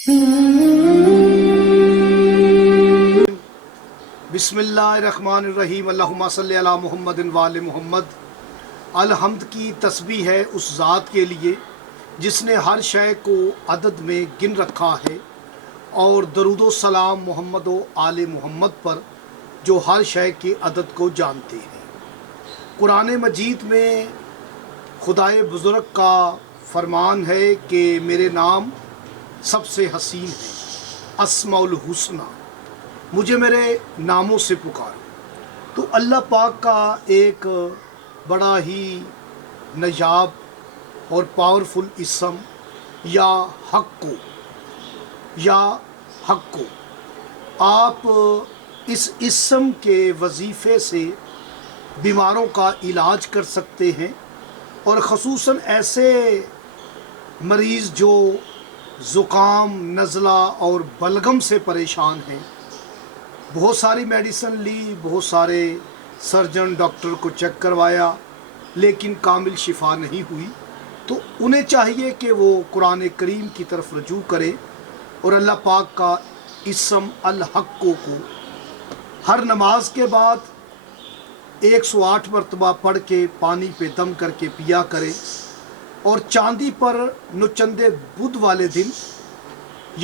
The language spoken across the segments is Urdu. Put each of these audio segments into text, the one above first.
بسم اللہ الرحمن الرحیم، اللہم صلی علی محمد وآل محمد۔ الحمد کی تسبیح ہے اس ذات کے لیے جس نے ہر شے کو عدد میں گن رکھا ہے، اور درود و سلام محمد و آل محمد پر جو ہر شے کے عدد کو جانتے ہیں۔ قرآن مجید میں خدائے بزرگ کا فرمان ہے کہ میرے نام سب سے حسین ہے، اسماء الحسنی، مجھے میرے ناموں سے پکارو۔ تو اللہ پاک کا ایک بڑا ہی نایاب اور پاورفل اسم یا حق کو آپ اس اسم کے وظیفے سے بیماروں کا علاج کر سکتے ہیں، اور خصوصاً ایسے مریض جو زکام، نزلہ اور بلغم سے پریشان ہیں، بہت ساری میڈیسن لی، بہت سارے سرجن ڈاکٹر کو چیک کروایا، لیکن کامل شفا نہیں ہوئی، تو انہیں چاہیے کہ وہ قرآن کریم کی طرف رجوع کرے اور اللہ پاک کا اسم الحق کو ہر نماز کے بعد 108 مرتبہ پڑھ کے پانی پہ دم کر کے پیا کرے، اور چاندی پر نوچندے بدھ والے دن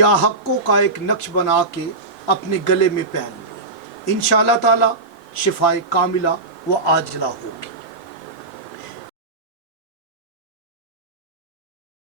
یا حقوں کا ایک نقش بنا کے اپنے گلے میں پہن لے، انشاءاللہ تعالی شفائے کاملہ و عاجلہ ہو۔